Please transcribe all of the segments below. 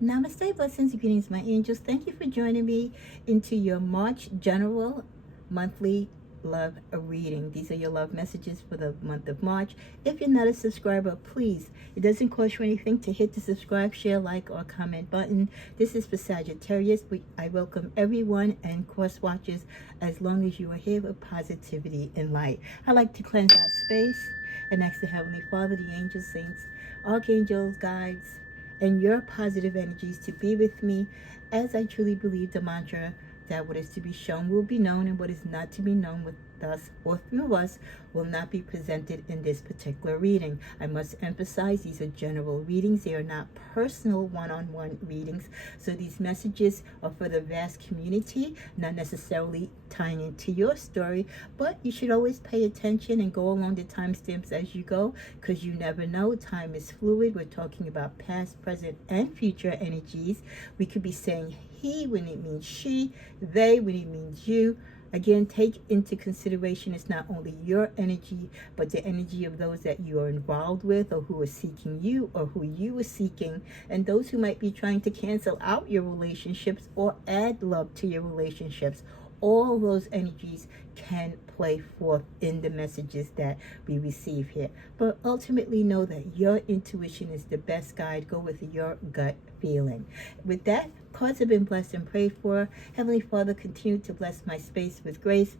Namaste, blessings and greetings, my angels. Thank you for joining me into your March General Monthly Love Reading. These are your love messages for the month of March. If you're not a subscriber, please, it doesn't cost you anything to hit the subscribe, share, like, or comment button. This is for Sagittarius. I welcome everyone and cross watchers as long as you are here with positivity and light. I like to cleanse our space and ask the Heavenly Father, the angels, saints, archangels, guides, and your positive energies to be with me as I truly believe the mantra that what is to be shown will be known and what is not to be known with us or through us will not be presented in this particular reading. I must emphasize these are general readings. They are not personal one-on-one readings. So these messages are for the vast community, not necessarily tying into your story, but you should always pay attention and go along the timestamps as you go because you never know. Time is fluid. We're talking about past, present, and future energies. We could be saying he when it means she, they when it means you. Again, take into consideration it's not only your energy, but the energy of those that you are involved with or who are seeking you or who you are seeking, and those who might be trying to cancel out your relationships or add love to your relationships. All those energies can play forth in the messages that we receive here. But ultimately know that your intuition is the best guide. Go with your gut feeling. With that, cards have been blessed and prayed for. Heavenly Father, continue to bless my space with grace.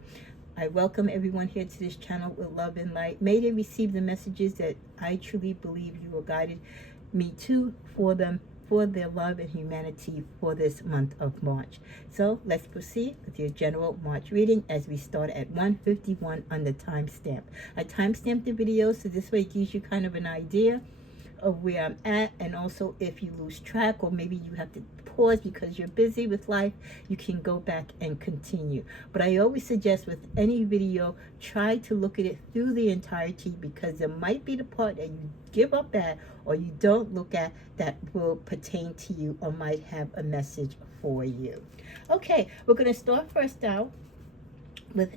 I welcome everyone here to this channel with love and light. May they receive the messages that I truly believe you have guided me to for them, for their love and humanity for this month of March. So let's proceed with your general March reading as we start at 1:51 on the timestamp. I timestamped the video so this way it gives you kind of an idea of where I'm at, and also if you lose track or maybe you have to pause because you're busy with life, you can go back and continue. But I always suggest with any video, try to look at it through the entirety because there might be the part that you give up at or you don't look at that will pertain to you or might have a message for you. Okay, we're going to start first out with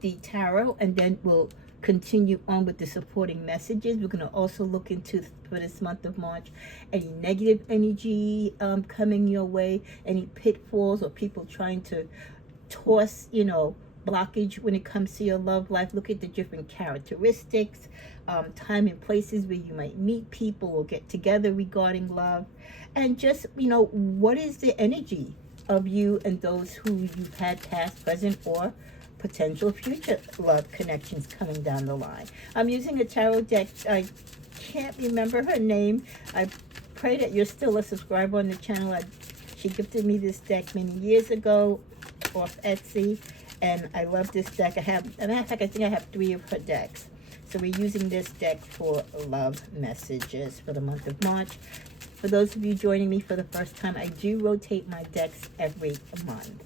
the tarot, and then we'll continue on with the supporting messages. We're going to also look into for this month of March any negative energy coming your way, any pitfalls or people trying to toss blockage when it comes to your love life. Look at the different characteristics, time and places where you might meet people or get together regarding love, and just what is the energy of you and those who you've had past, present, or potential future love connections coming down the line. I'm using a tarot deck. I can't remember her name. I pray that you're still a subscriber on the channel. She gifted me this deck many years ago off Etsy, and I love this deck. As a matter of fact, I think I have 3 of her decks. So we're using this deck for love messages for the month of March. For those of you joining me for the first time, I do rotate my decks every month.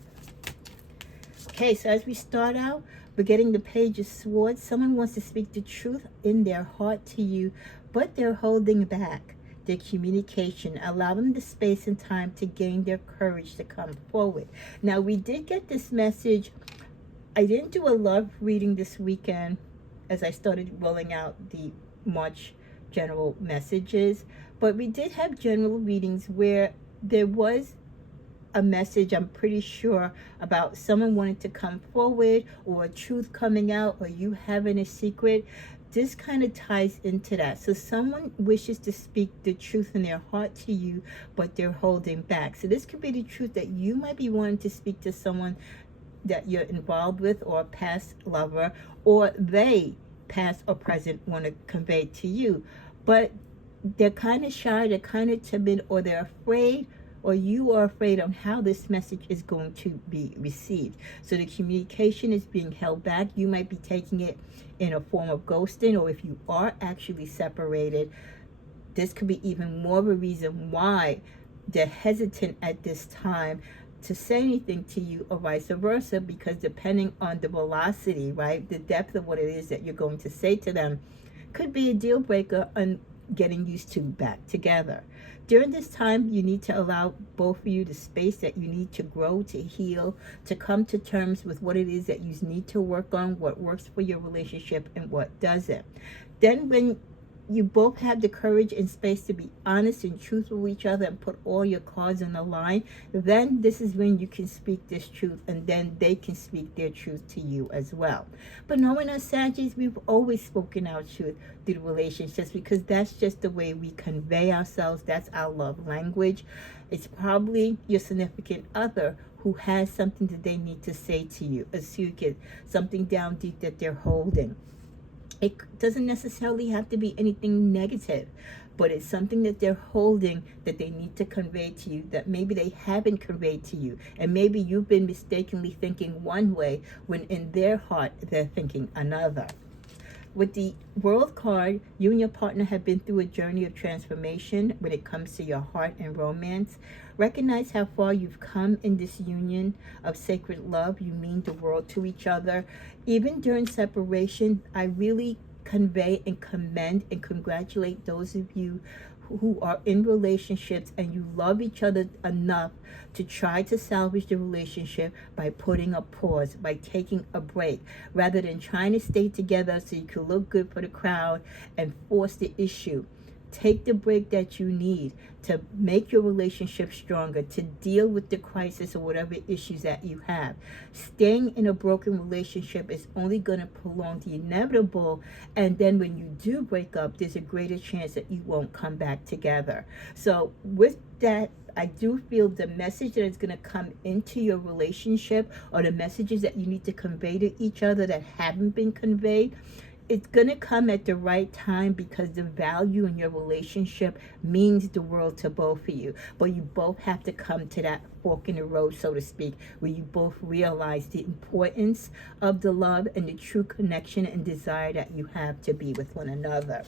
Okay, so as we start out, we're getting the Page of Swords. Someone wants to speak the truth in their heart to you, but they're holding back their communication. Allow them the space and time to gain their courage to come forward. Now, we did get this message. I didn't do a love reading this weekend as I started rolling out the March general messages, but we did have general readings where there was a message, I'm pretty sure, about someone wanting to come forward or a truth coming out or you having a secret. This kind of ties into that. So someone wishes to speak the truth in their heart to you, but they're holding back. So this could be the truth that you might be wanting to speak to someone that you're involved with or a past lover, or they, past or present, want to convey to you. But they're kind of shy, they're kind of timid, or they're afraid, or you are afraid on how this message is going to be received. So the communication is being held back. You might be taking it in a form of ghosting, or if you are actually separated, this could be even more of a reason why they're hesitant at this time to say anything to you, or vice versa, because depending on the velocity, right, the depth of what it is that you're going to say to them could be a deal breaker on getting used to back together. During this time, you need to allow both of you the space that you need to grow, to heal, to come to terms with what it is that you need to work on, what works for your relationship and what doesn't. Then when you both have the courage and space to be honest and truthful with each other and put all your cards on the line, then this is when you can speak this truth, and then they can speak their truth to you as well. But knowing us Saggies, we've always spoken our truth through the relationships, because that's just the way we convey ourselves. That's our love language. It's probably your significant other who has something that they need to say to you, a secret, something down deep that they're holding. It doesn't necessarily have to be anything negative, but it's something that they're holding that they need to convey to you that maybe they haven't conveyed to you. And maybe you've been mistakenly thinking one way when in their heart they're thinking another. With the World card, you and your partner have been through a journey of transformation when it comes to your heart and romance. Recognize how far you've come in this union of sacred love. You mean the world to each other. Even during separation, I really convey and commend and congratulate those of you who are in relationships and you love each other enough to try to salvage the relationship by putting a pause, by taking a break, rather than trying to stay together so you can look good for the crowd and force the issue. Take the break that you need to make your relationship stronger, to deal with the crisis or whatever issues that you have. Staying in a broken relationship is only going to prolong the inevitable, and then when you do break up, there's a greater chance that you won't come back together. So with that, I do feel the message that is going to come into your relationship, or the messages that you need to convey to each other that haven't been conveyed, it's going to come at the right time, because the value in your relationship means the world to both of you. But you both have to come to that fork in the road, so to speak, where you both realize the importance of the love and the true connection and desire that you have to be with one another.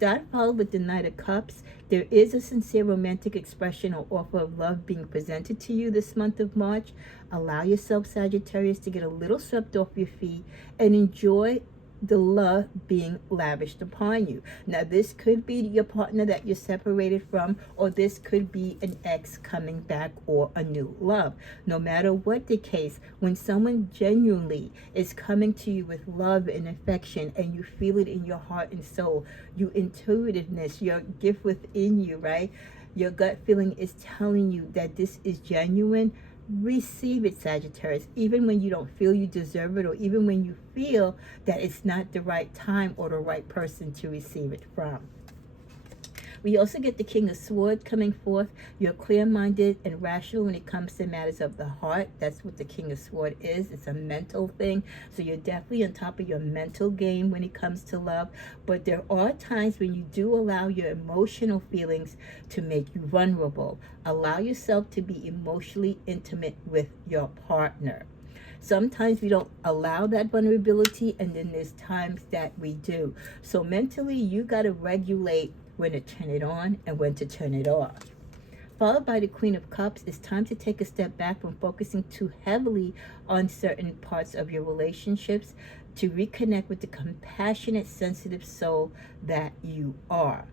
That followed with the Knight of Cups. There is a sincere romantic expression or offer of love being presented to you this month of March. Allow yourself, Sagittarius, to get a little swept off your feet and enjoy the love being lavished upon you. Now, this could be your partner that you're separated from, or this could be an ex coming back, or a new love. No matter what the case, when someone genuinely is coming to you with love and affection, and you feel it in your heart and soul, your intuitiveness, your gift within you, right? Your gut feeling is telling you that this is genuine. Receive it, Sagittarius, even when you don't feel you deserve it, or even when you feel that it's not the right time or the right person to receive it from. We also get the King of Swords coming forth. You're clear-minded and rational when it comes to matters of the heart. That's what the King of Swords is. It's a mental thing. So you're definitely on top of your mental game when it comes to love. But there are times when you do allow your emotional feelings to make you vulnerable. Allow yourself to be emotionally intimate with your partner. Sometimes we don't allow that vulnerability, and then there's times that we do. So mentally, you got to regulate when to turn it on and when to turn it off. Followed by the Queen of Cups, it's time to take a step back from focusing too heavily on certain parts of your relationships to reconnect with the compassionate, sensitive soul that you are.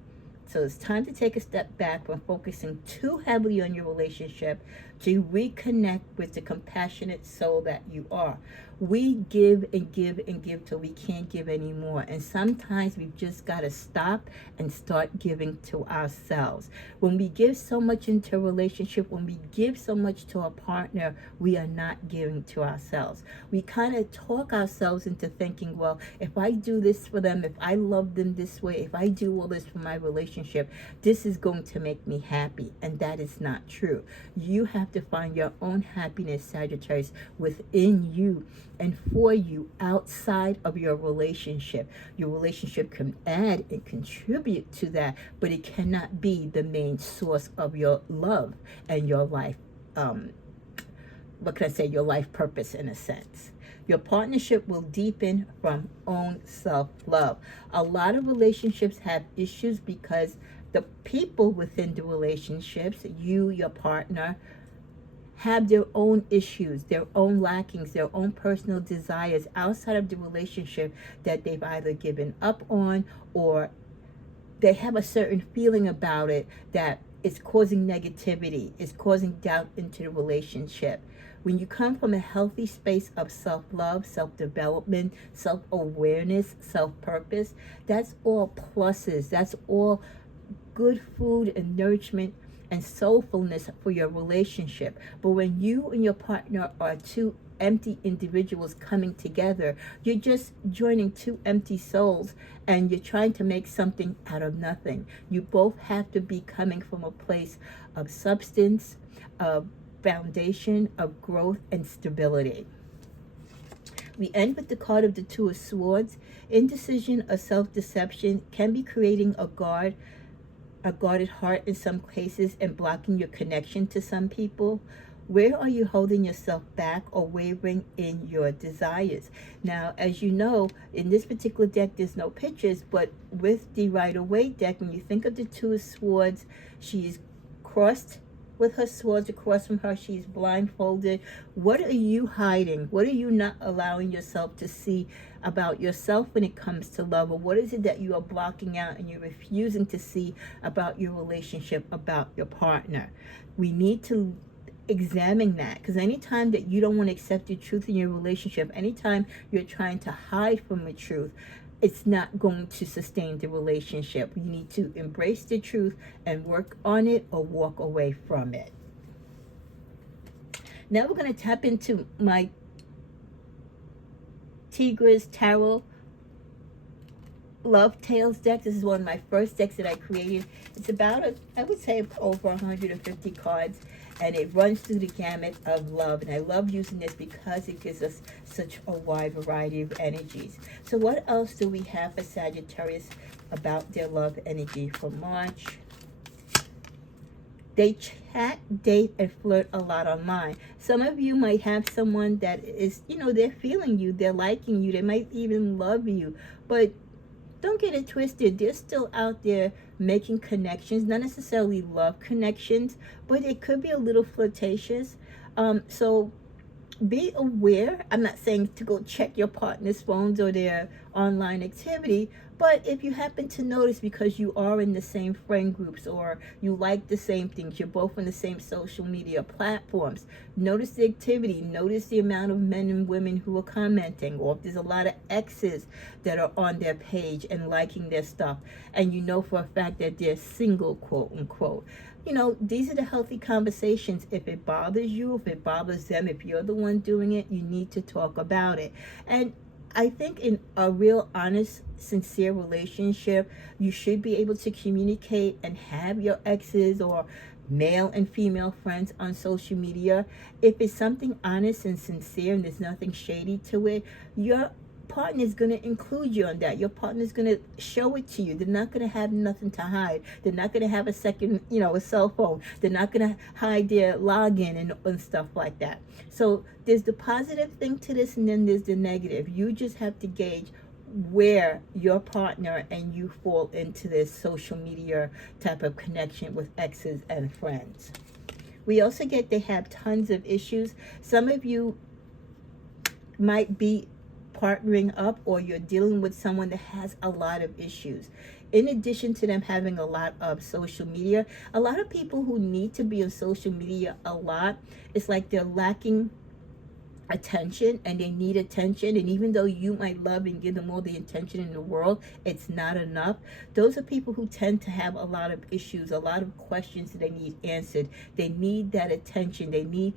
So it's time to take a step back from focusing too heavily on your relationship to reconnect with the compassionate soul that you are. We give and give and give till we can't give anymore. And sometimes we've just got to stop and start giving to ourselves. When we give so much into a relationship, when we give so much to a partner, we are not giving to ourselves. We kind of talk ourselves into thinking, well, if I do this for them, if I love them this way, if I do all this for my relationship, this is going to make me happy. And that is not true. You have to find your own happiness, Sagittarius, within you and for you outside of your relationship. Your relationship can add and contribute to that, but it cannot be the main source of your love and your life, your life purpose in a sense. Your partnership will deepen from own self-love. A lot of relationships have issues because the people within the relationships, you, your partner, have their own issues, their own lackings, their own personal desires outside of the relationship that they've either given up on, or they have a certain feeling about it that it's causing negativity, it's causing doubt into the relationship. When you come from a healthy space of self-love, self-development, self-awareness, self-purpose, that's all pluses. That's all good food and nourishment and soulfulness for your relationship. But when you and your partner are two empty individuals coming together, you're just joining two empty souls, and you're trying to make something out of nothing. You both have to be coming from a place of substance, of foundation, of growth and stability. We end with the card of the Two of Swords. Indecision or self-deception can be creating a guarded heart in some cases and blocking your connection to some people. Where are you holding yourself back or wavering in your desires? Now, as you know, in this particular deck, there's no pictures, but with the Rider-Waite deck, when you think of the Two of Swords, she's crossed with her swords across from her. She's blindfolded. What are you hiding? What are you not allowing yourself to see about yourself when it comes to love? Or what is it that you are blocking out and you're refusing to see about your relationship, about your partner? We need to examine that, because anytime that you don't want to accept the truth in your relationship, anytime you're trying to hide from the truth, it's not going to sustain the relationship. You need to embrace the truth and work on it or walk away from it. Now we're going to tap into my Tigris Tarot Love Tales deck. This is one of my first decks that I created. It's about, I would say, over 150 cards, and it runs through the gamut of love. And I love using this because it gives us such a wide variety of energies. So what else do we have for Sagittarius about their love energy for March? They chat, date, and flirt a lot online. Some of you might have someone that is, they're feeling you, they're liking you, they might even love you, but don't get it twisted. They're still out there making connections, not necessarily love connections, but it could be a little flirtatious. So be aware. I'm not saying to go check your partner's phones or their online activity, but if you happen to notice, because you are in the same friend groups or you like the same things, you're both on the same social media platforms, notice the activity, notice the amount of men and women who are commenting, or if there's a lot of exes that are on their page and liking their stuff, and you know for a fact that they're single, quote unquote. These are the healthy conversations. If it bothers you, if it bothers them, if you're the one doing it, you need to talk about it. And I think in a real honest, sincere relationship, you should be able to communicate and have your exes or male and female friends on social media. If it's something honest and sincere and there's nothing shady to it, your partner is going to include you on that. Your partner is going to show it to you. They're not going to have nothing to hide. They're not going to have a second, a cell phone. They're not going to hide their login and stuff like that. So there's the positive thing to this, and then there's the negative. You just have to gauge where your partner and you fall into this social media type of connection with exes and friends. We also get they have tons of issues. Some of you might be partnering up, or you're dealing with someone that has a lot of issues. In addition to them having a lot of social media, a lot of people who need to be on social media a lot, it's like they're lacking attention, and they need attention. And even though you might love and give them all the attention in the world, it's not enough. Those are people who tend to have a lot of issues, a lot of questions that they need answered. They need that attention. They need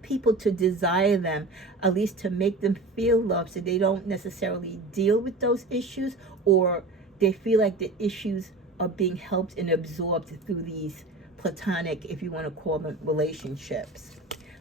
people to desire them, at least to make them feel loved, so they don't necessarily deal with those issues, or they feel like the issues are being helped and absorbed through these platonic, if you want to call them, relationships.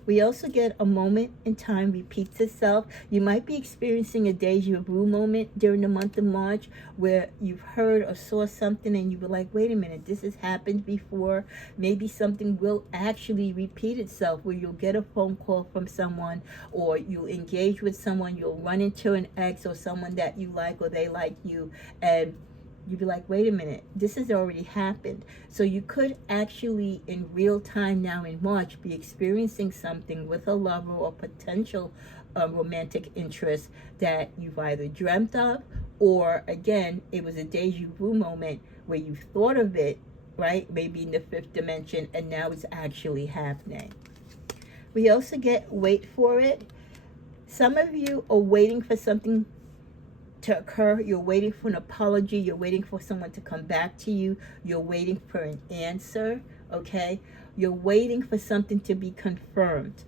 We also get a moment in time repeats itself. You might be experiencing a deja vu moment during the month of March, where you've heard or saw something and you were like, wait a minute, this has happened before. Maybe something will actually repeat itself, where you'll get a phone call from someone, or you'll engage with someone, you'll run into an ex or someone that you like or they like you, and you'd be like, wait a minute, this has already happened. So you could actually, in real time now in March, be experiencing something with a lover or potential romantic interest that you've either dreamt of, or again, it was a deja vu moment where you thought of it, right? Maybe in the fifth dimension, and now it's actually happening. We also get wait for it. Some of you are waiting for something to occur. You're waiting for an apology. You're waiting for someone to come back to you. You're waiting for an answer, okay? You're waiting for something to be confirmed.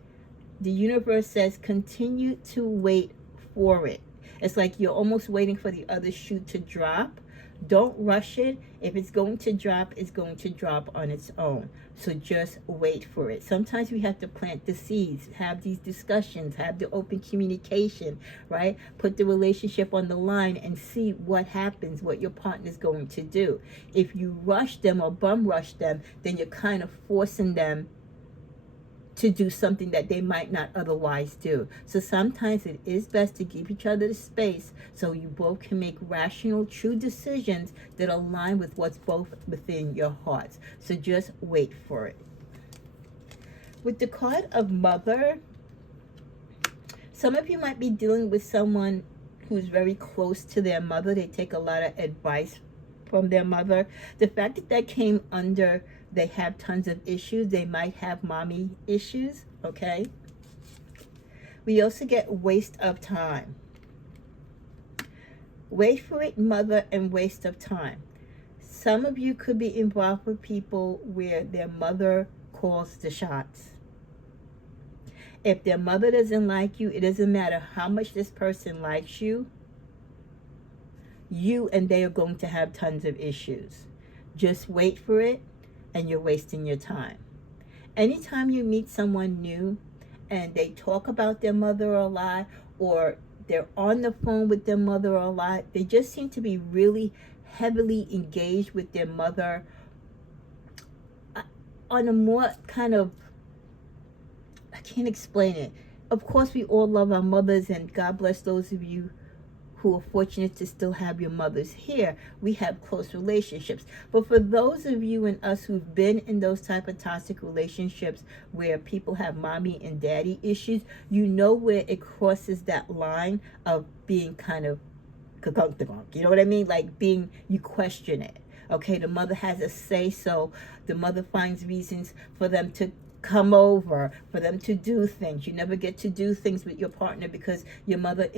The universe says continue to wait for it. It's like you're almost waiting for the other shoe to drop. Don't rush it. If it's going to drop, it's going to drop on its own. So just wait for it. Sometimes we have to plant the seeds, have these discussions, have the open communication, right? Put the relationship on the line and see what happens, what your partner's going to do. If you rush them or bum rush them, then you're kind of forcing them to do something that they might not otherwise do. So sometimes it is best to give each other the space so you both can make rational, true decisions that align with what's both within your hearts. So just wait for it. With the card of Mother, some of you might be dealing with someone who's very close to their mother. They take a lot of advice from their mother. The fact that that came under they have tons of issues, they might have mommy issues, okay? We also get waste of time. Wait for it, Mother, and waste of time. Some of you could be involved with people where their mother calls the shots. If their mother doesn't like you, it doesn't matter how much this person likes you, you and they are going to have tons of issues. Just wait for it, and you're wasting your time. Anytime you meet someone new and they talk about their mother a lot, or they're on the phone with their mother a lot, they just seem to be really heavily engaged with their mother on a more kind of, I can't explain it. Of course, we all love our mothers, and God bless those of you who are fortunate to still have your mothers here. We have close relationships. But for those of you and us who've been in those type of toxic relationships where people have mommy and daddy issues, you know where it crosses that line of being kind of, you know what I mean? Like being, you question it. Okay, the mother has a say so. The mother finds reasons for them to come over, for them to do things. You never get to do things with your partner because their mother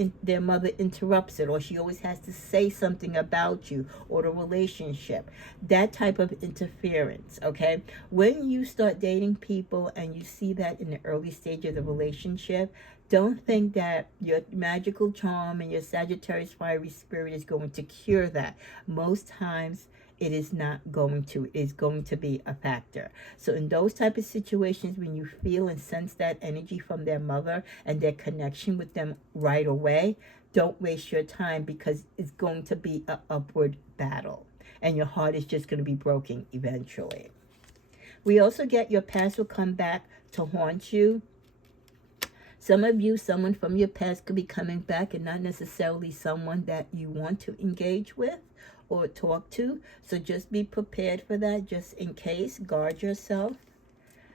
interrupts it, or she always has to say something about you or the relationship. That type of interference, okay? When you start dating people and you see that in the early stage of the relationship, don't think that your magical charm and your Sagittarius fiery spirit is going to cure that. Most times it is not going to. It is going to be a factor. So in those type of situations, when you feel and sense that energy from their mother and their connection with them right away, don't waste your time, because it's going to be an upward battle and your heart is just going to be broken eventually. We also get your past will come back to haunt you. Some of you, someone from your past could be coming back, and not necessarily someone that you want to engage with or talk to. So just be prepared for that, just in case. Guard yourself.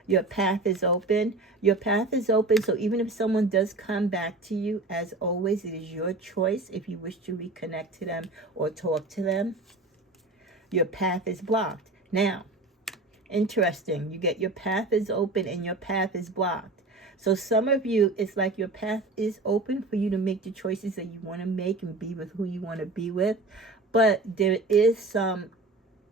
Your path is open. Your path is open. So even if someone does come back to you, as always, it is your choice if you wish to reconnect to them or talk to them. Your path is blocked. Now, interesting. You get your path is open and your path is blocked. So some of you, it's like your path is open for you to make the choices that you want to make and be with who you want to be with. But there is some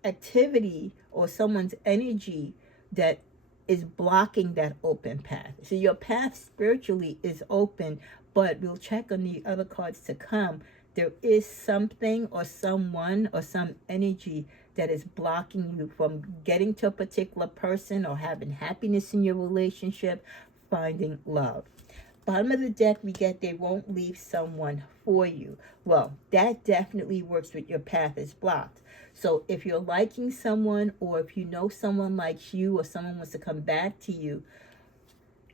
activity or someone's energy that is blocking that open path. So your path spiritually is open, but we'll check on the other cards to come. There is something or someone or some energy that is blocking you from getting to a particular person or having happiness in your relationship, finding love. Bottom of the deck, we get they won't leave someone for you. Well, that definitely works with your path is blocked. So if you're liking someone, or if you know someone likes you, or someone wants to come back to you,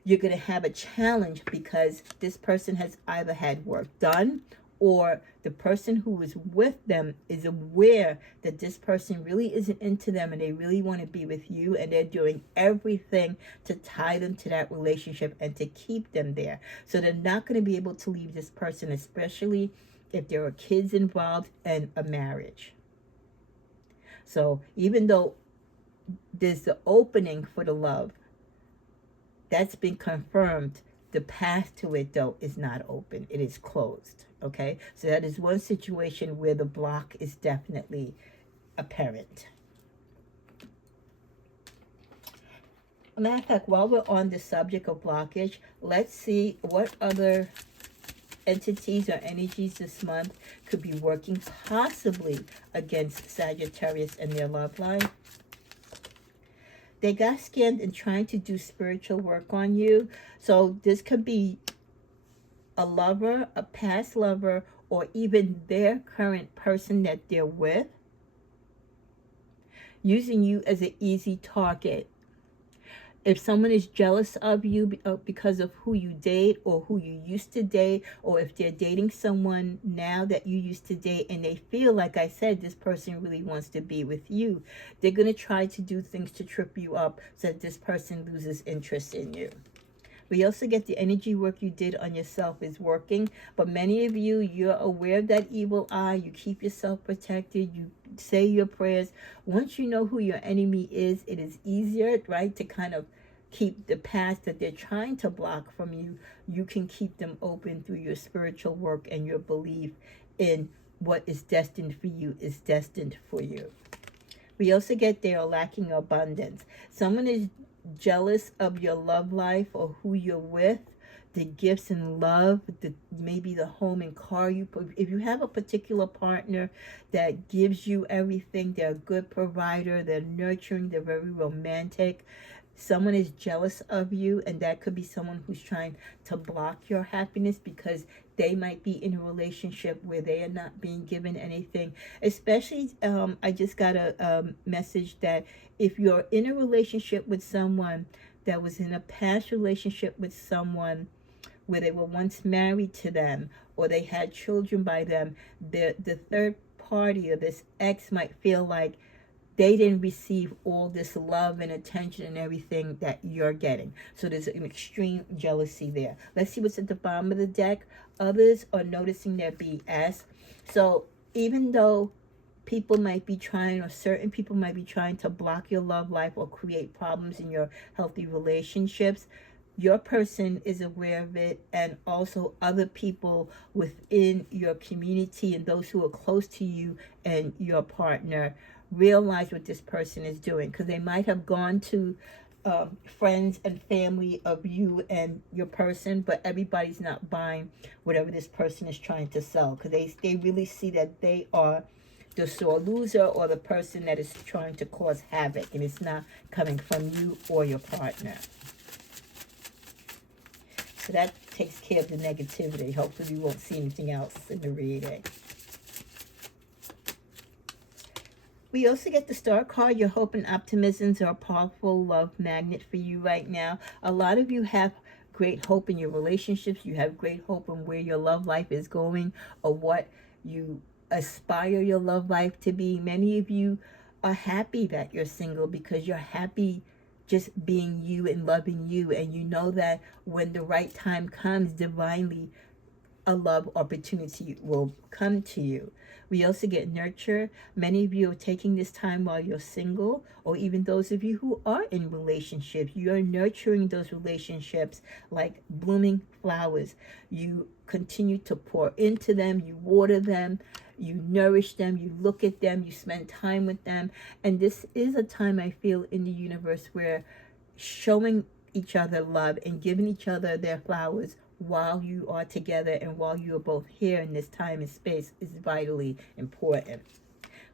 you're going to have a challenge, because this person has either had work done, or the person who is with them is aware that this person really isn't into them and they really want to be with you, and they're doing everything to tie them to that relationship and to keep them there. So they're not going to be able to leave this person, especially if there are kids involved and a marriage. So even though there's the opening for the love, That's been confirmed. The path to it, though, is not open. It is closed. Okay? So that is one situation where the block is definitely apparent. Matter of fact, while we're on the subject of blockage, let's see what other entities or energies this month could be working possibly against Sagittarius and their love life. They got scammed in trying to do spiritual work on you. So this could be a lover, a past lover, or even their current person that they're with, using you as an easy target. If someone is jealous of you because of who you date or who you used to date, or if they're dating someone now that you used to date and they feel, like I said, this person really wants to be with you, they're going to try to do things to trip you up so that this person loses interest in you. We also get the energy work you did on yourself is working. But many of you, you're aware of that evil eye. You keep yourself protected. You say your prayers. Once you know who your enemy is, it is easier, right, to kind of keep the path that they're trying to block from you. You can keep them open through your spiritual work and your belief in what is destined for you is destined for you. We also get they are lacking abundance. Someone is jealous of your love life or who you're with, the gifts and love, maybe the home and car you put. If you have a particular partner that gives you everything, they're a good provider, they're nurturing, they're very romantic, someone is jealous of you, and that could be someone who's trying to block your happiness because they might be in a relationship where they are not being given anything. Especially, I just got a message that if you're in a relationship with someone that was in a past relationship with someone where they were once married to them or they had children by them, the third party or this ex might feel like they didn't receive all this love and attention and everything that you're getting. So there's an extreme jealousy there. Let's see what's at the bottom of the deck. Others are noticing their BS. So even though people might be trying, or certain people might be trying to block your love life or create problems in your healthy relationships, your person is aware of it, and also other people within your community and those who are close to you and your partner realize what this person is doing, because they might have gone to friends and family of you and your person, but everybody's not buying whatever this person is trying to sell, because they really see that they are the sore loser or the person that is trying to cause havoc, and it's not coming from you or your partner. So that takes care of the negativity. Hopefully we won't see anything else in the reading. We also get the Star card. Your hope and optimisms are a powerful love magnet for you right now. A lot of you have great hope in your relationships. You have great hope in where your love life is going or what you aspire your love life to be. Many of you are happy that you're single because you're happy just being you and loving you. And you know that when the right time comes, divinely, a love opportunity will come to you. We also get nurture. Many of you are taking this time while you're single, or even those of you who are in relationships. You are nurturing those relationships like blooming flowers. You continue to pour into them, you water them, you nourish them, you look at them, you spend time with them. And this is a time, I feel, in the universe where showing each other love and giving each other their flowers while you are together and while you are both here in this time and space is vitally important.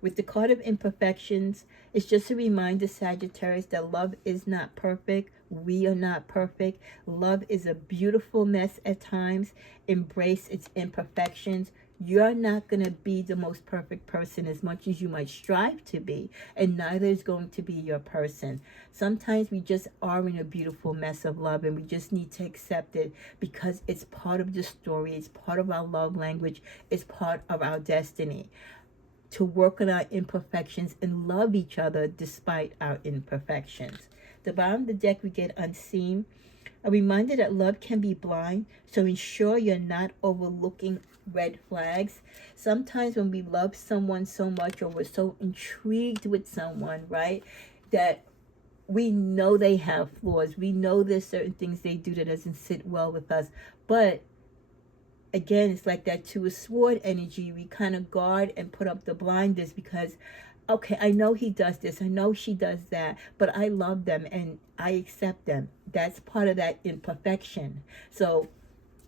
With the card of imperfections, it's just a reminder, Sagittarius, that love is not perfect. We are not perfect. Love is a beautiful mess at times. Embrace its imperfections. You're not going to be the most perfect person as much as you might strive to be, and neither is going to be your person. Sometimes we just are in a beautiful mess of love, and we just need to accept it because it's part of the story. It's part of our love language. It's part of our destiny to work on our imperfections and love each other despite our imperfections. The bottom of the deck, we get unseen. A reminder that love can be blind, so ensure you're not overlooking red flags. Sometimes when we love someone so much, or we're so intrigued with someone, right, that we know they have flaws. We know there's certain things they do that doesn't sit well with us. But again, it's like that two of sword energy. We kind of guard and put up the blinders because, okay, I know he does this, I know she does that, but I love them and I accept them. That's part of that imperfection. So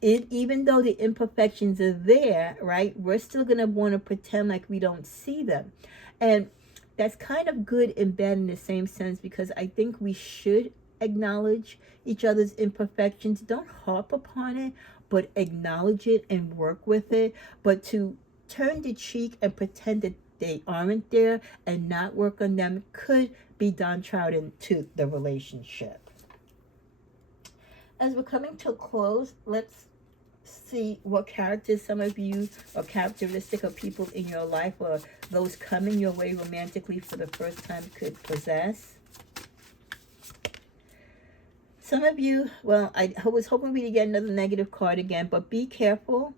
even though the imperfections are there, right, we're still going to want to pretend like we don't see them. And that's kind of good and bad in the same sense, because I think we should acknowledge each other's imperfections. Don't harp upon it, but acknowledge it and work with it. But to turn the cheek and pretend that they aren't there and not work on them could be downtrodden to the relationship. As we're coming to a close, let's see what characters some of you or characteristic of people in your life or those coming your way romantically for the first time could possess. Some of you, well, I was hoping we'd get another negative card again, but be careful.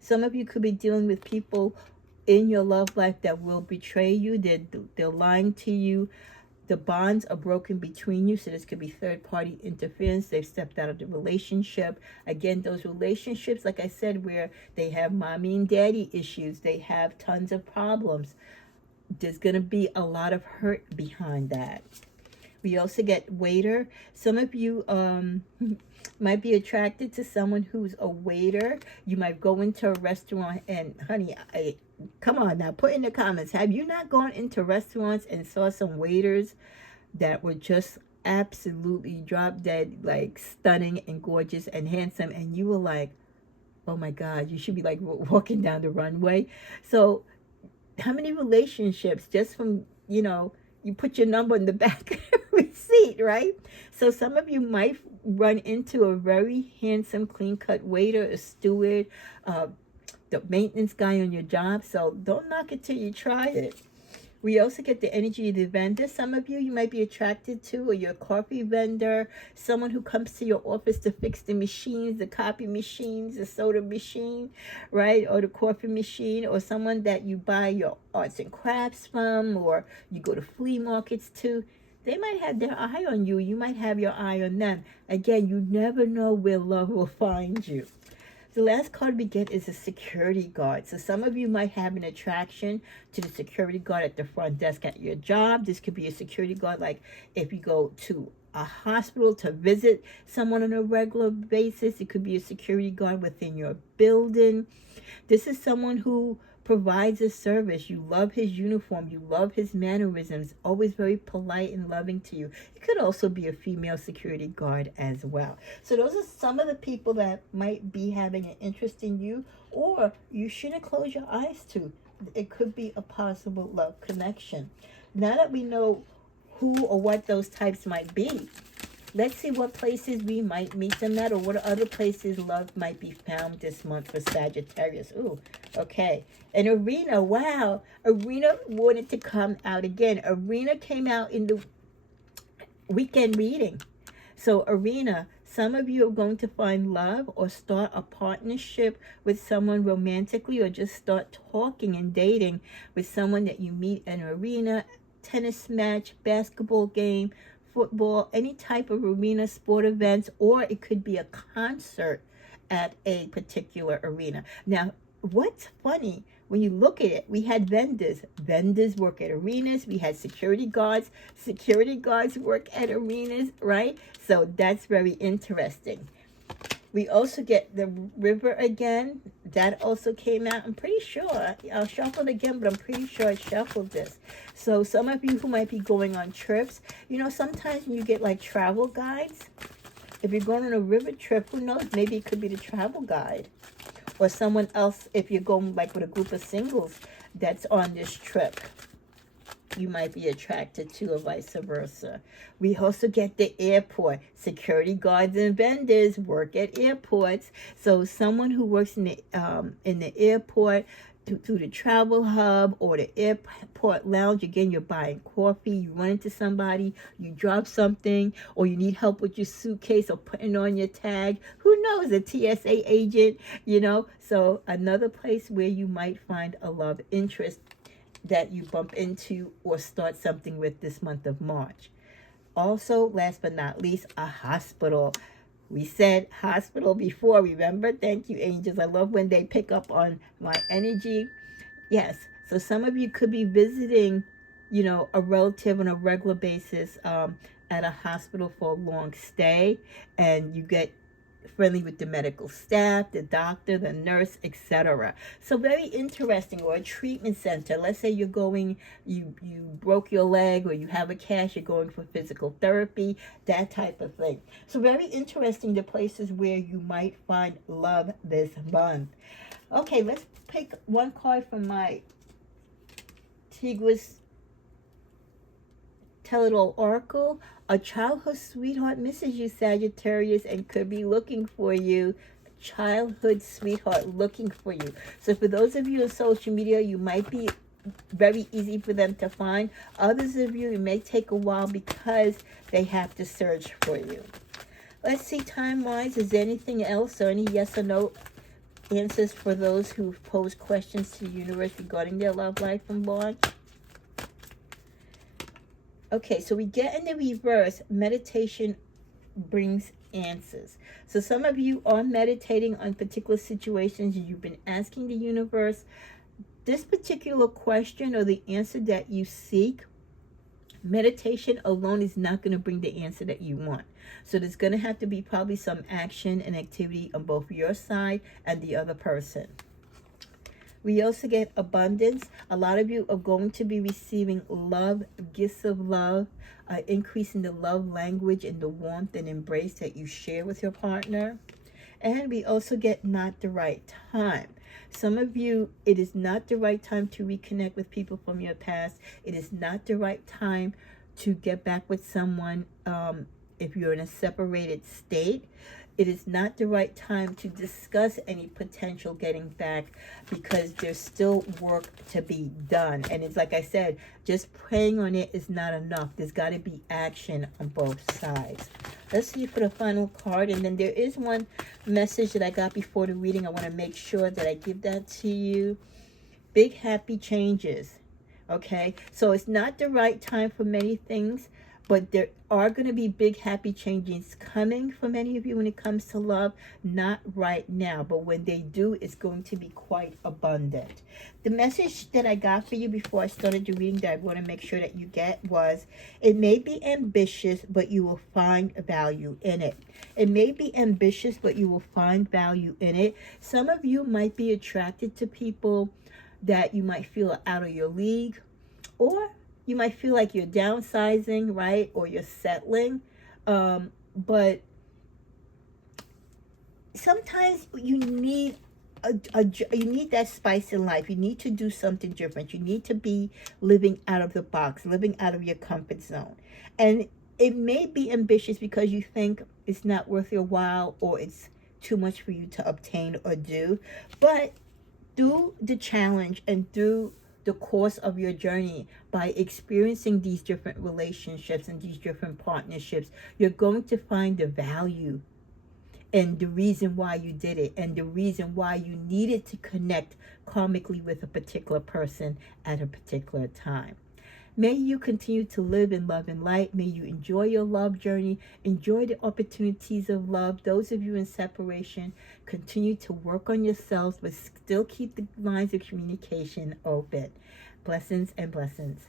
Some of you could be dealing with people in your love life that will betray you. They're lying to you. The bonds are broken between you, so this could be third-party interference. They've stepped out of the relationship. Again, those relationships, like I said, where they have mommy and daddy issues, they have tons of problems. There's going to be a lot of hurt behind that. We also get waiter. Some of you might be attracted to someone who's a waiter. You might go into a restaurant and, honey, come on now, put in the comments. Have you not gone into restaurants and saw some waiters that were just absolutely drop dead, like stunning and gorgeous and handsome, and you were like, oh my God, you should be like walking down the runway? So how many relationships just from, you put your number in the back of the receipt, right? So some of you might run into a very handsome, clean-cut waiter, a steward, the maintenance guy on your job. So don't knock it till you try it. We also get the energy of the vendor. Some of you might be attracted to, or you're a coffee vendor, someone who comes to your office to fix the machines, the copy machines, the soda machine, right? Or the coffee machine, or someone that you buy your arts and crafts from, or you go to flea markets to. They might have their eye on you. You might have your eye on them. Again, you never know where love will find you. The last card we get is a security guard. So some of you might have an attraction to the security guard at the front desk at your job. This could be a security guard, like if you go to a hospital to visit someone on a regular basis. It could be a security guard within your building. This is someone who provides a service. You love his uniform. You love his mannerisms. Always very polite and loving to you. It could also be a female security guard as well. So those are some of the people that might be having an interest in you, or you shouldn't close your eyes to. It could be a possible love connection. Now that we know who or what those types might be, let's see what places we might meet them at, or what other places love might be found this month for Sagittarius. Ooh, okay. And Arena, wow. Arena wanted to come out again. Arena came out in the weekend reading. So Arena, some of you are going to find love or start a partnership with someone romantically, or just start talking and dating with someone that you meet in an arena, tennis match, basketball game, football, any type of arena sport events, or it could be a concert at a particular arena. Now, what's funny, when you look at it, we had vendors. Vendors work at arenas. We had security guards. Security guards work at arenas, right? So that's very interesting. We also get the river again. That also came out. I'm pretty sure. I'll shuffle it again, but I'm pretty sure I shuffled this. So some of you who might be going on trips, sometimes when you get like travel guides, if you're going on a river trip, who knows? Maybe it could be the travel guide. Or someone else, if you're going like with a group of singles that's on this trip, you might be attracted to, or vice versa. We also get the airport. Security guards and vendors work at airports. So someone who works in the airport, through the travel hub or the airport lounge, again, you're buying coffee, you run into somebody, you drop something, or you need help with your suitcase or putting on your tag. Who knows, a TSA agent, So another place where you might find a love interest that you bump into or start something with this month of March. also, last but not least, a hospital. We said hospital before, remember? Thank you, angels. I love when they pick up on my energy. Yes. So some of you could be visiting, a relative on a regular basis at a hospital for a long stay, and you get friendly with the medical staff, the doctor, the nurse, etc. So very interesting. Or a treatment center. Let's say you're going, you broke your leg, or you have a cast, you're going for physical therapy, that type of thing. So very interesting, the places where you might find love this month. Okay, let's pick one card from my Tigris Tell-It-All Oracle. A childhood sweetheart misses you, Sagittarius, and could be looking for you. Childhood sweetheart looking for you. So for those of you on social media, you might be very easy for them to find. Others of you, it may take a while because they have to search for you. Let's see, time-wise, is there anything else or any yes or no answers for those who pose questions to the universe regarding their love life and March? Okay, so we get in the reverse. Meditation brings answers. So some of you are meditating on particular situations. You've been asking the universe this particular question or the answer that you seek. Meditation alone is not going to bring the answer that you want. So there's going to have to be probably some action and activity on both your side and the other person. We also get abundance. A lot of you are going to be receiving love, gifts of love, increase in the love language and the warmth and embrace that you share with your partner. And we also get not the right time. Some of you, it is not the right time to reconnect with people from your past. It is not the right time to get back with someone if you're in a separated state. It is not the right time to discuss any potential getting back because there's still work to be done. And it's like I said, just praying on it is not enough. There's got to be action on both sides. Let's see for the final card. And then there is one message that I got before the reading. I want to make sure that I give that to you. Big happy changes. Okay, so it's not the right time for many things, but there are going to be big happy changes coming for many of you when it comes to love. Not right now, but when they do, it's going to be quite abundant. The message that I got for you before I started the reading that I want to make sure that you get was, it may be ambitious, but you will find value in it. It may be ambitious, but you will find value in it. Some of you might be attracted to people that you might feel out of your league, or you might feel like you're downsizing, right? Or you're settling. But sometimes you need you need that spice in life. You need to do something different. You need to be living out of the box, living out of your comfort zone. And it may be ambitious because you think it's not worth your while or it's too much for you to obtain or do. But through the challenge and through the course of your journey, by experiencing these different relationships and these different partnerships, you're going to find the value and the reason why you did it and the reason why you needed to connect karmically with a particular person at a particular time. May you continue to live in love and light. May you enjoy your love journey. Enjoy the opportunities of love. Those of you in separation, continue to work on yourselves, but still keep the lines of communication open. Blessings and blessings.